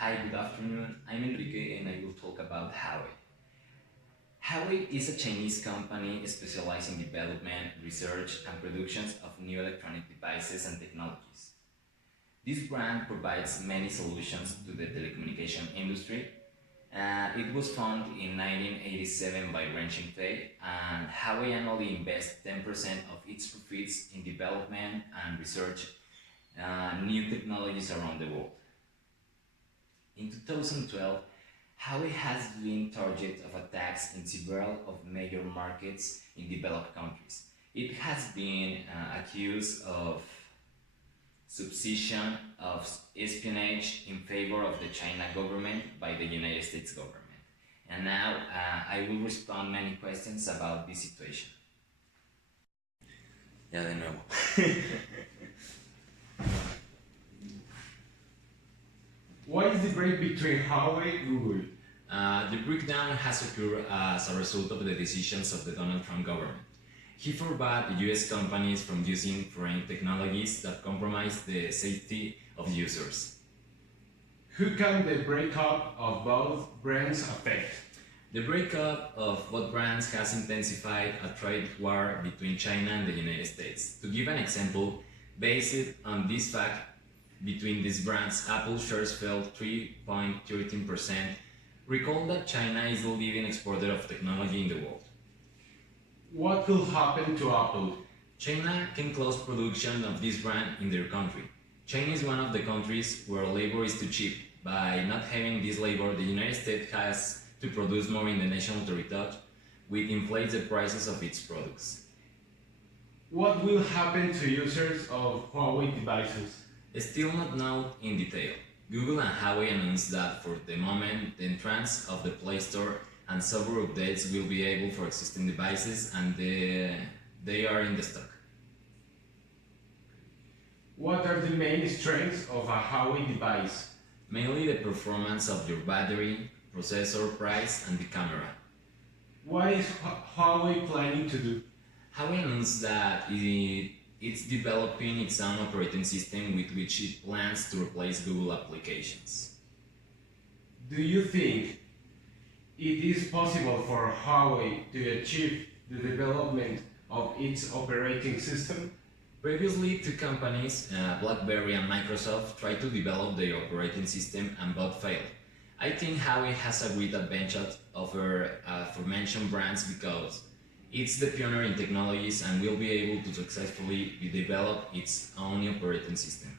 Hi, good afternoon. I'm Enrique and I will talk about Huawei. Huawei is a Chinese company specialized in development, research, and productions of new electronic devices and technologies. This brand provides many solutions to the telecommunication industry. It was founded in 1987 by Ren Fei, and Huawei annually invests 10% of its profits in development and research new technologies around the world. In 2012, Huawei has been target of attacks in several of major markets in developed countries. It has been accused of subversion of espionage in favor of the China government by the United States government. And now I will respond many questions about this situation. Ya de nuevo. What is the break between Huawei and Google? The breakdown has occurred as a result of the decisions of the Donald Trump government. He forbade the US companies from using foreign technologies that compromise the safety of users. Who can the breakup of both brands affect? The breakup of both brands has intensified a trade war between China and the United States. To give an example, based on this fact, between these brands, Apple shares fell 3.13%. Recall that China is the leading exporter of technology in the world. What will happen to Apple? China can close production of this brand in their country. China is one of the countries where labor is too cheap. By not having this labor, the United States has to produce more in the national territory, which inflates the prices of its products. What will happen to users of Huawei devices? Still not known in detail. Google and Huawei announced that for the moment the entrance of the Play Store and software updates will be able for existing devices and they are in the stock. What are the main strengths of a Huawei device? Mainly the performance of your battery, processor, price, and the camera. What is Huawei planning to do? Huawei announced that it's developing its own operating system with which it plans to replace Google applications. Do you think it is possible for Huawei to achieve the development of its operating system? Previously, two companies, BlackBerry and Microsoft, tried to develop their operating system and both failed. I think Huawei has a great advantage over aforementioned brands because it's the pioneer in technologies and will be able to successfully develop its own operating system.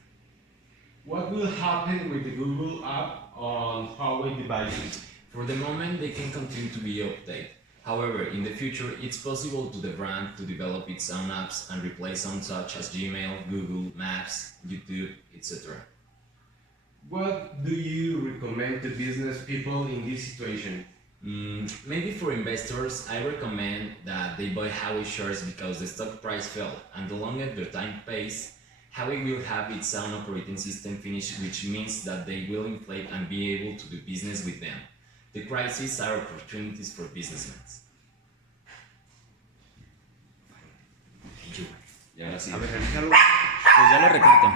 What will happen with the Google app on Huawei devices? For the moment, they can continue to be updated. However, in the future, it's possible to the brand to develop its own apps and replace some such as Gmail, Google, Maps, YouTube, etc. What do you recommend to business people in this situation? Maybe for investors, I recommend that they buy Huawei shares because the stock price fell, and the longer the time passes, Huawei will have its own operating system finished, which means that they will inflate and be able to do business with them. The crises are opportunities for businessmen. A ver, pues ya lo recorto.